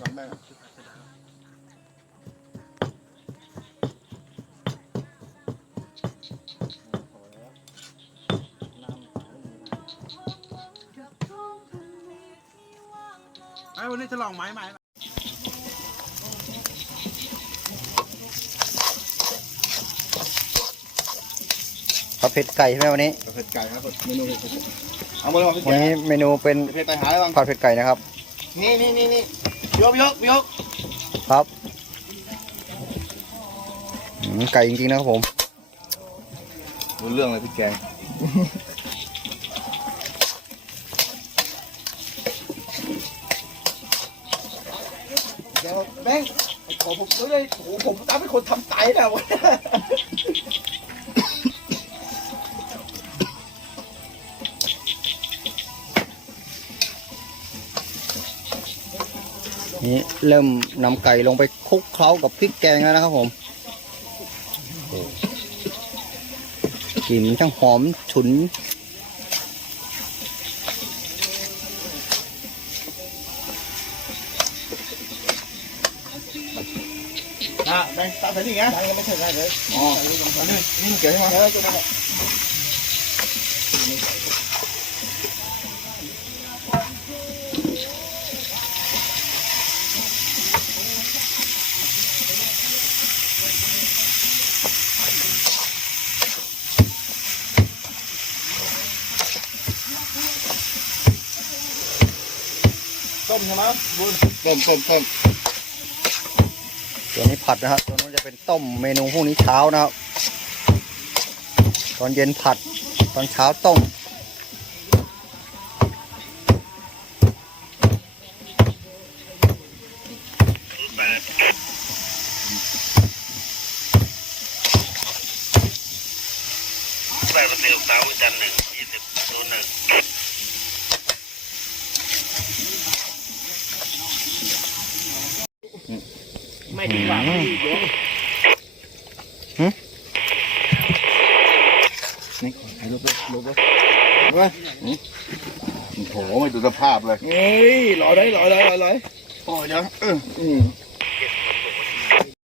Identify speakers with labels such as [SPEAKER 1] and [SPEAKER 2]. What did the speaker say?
[SPEAKER 1] ลองแม่ไอ้วันนี้จะลองไม้
[SPEAKER 2] ผัดเผ็ดไก่ใช่ไหมวันนี้
[SPEAKER 1] เผ็ดไก่ครับเมนูเอามาลองพี่
[SPEAKER 2] วัน
[SPEAKER 1] แก
[SPEAKER 2] นี้เมนูเป็น
[SPEAKER 1] เผ็ดไก่หายบ้าง
[SPEAKER 2] ผัดเผ็ดไก่นะครับ
[SPEAKER 1] นี่ยก
[SPEAKER 2] ครับไก่จริงๆนะครับผม
[SPEAKER 1] รู้เรื่องเลยพี่แกงเดี๋ยวแม่งขอผมด้วยโอ้ผมตามเป็นคนทำไตนะวะ
[SPEAKER 2] นี่เริ่มนำไก่ลงไปคลุกเคล้ากับพริกแกงแล้วนะครับผมกลิ่นช่างหอมฉุน
[SPEAKER 1] แบ่งตามไปนี่ไงยังไม่ใช่ได้เลยอ๋อนี่เกี่ยวใช่ไหมจุดนั้นต้มใช่ไหมบุญต้ม
[SPEAKER 2] ตัวนี้ผัดนะครับตัวนู้นจะเป็นต้มเมนูพรุ่งนี้เช้านะครับตอนเย็นผัดตอนเช้าต้ม
[SPEAKER 3] แบบวันนี้ตามวันจันทร์1 20 01
[SPEAKER 1] ไม่ดีกว่าไม่ดีเยอะนี่ขอถ่ายรูปด้วยว่าโอ้โหไม่ดูสภาพเลยเฮ้ยรอได้โอ้ยเดี๋ยว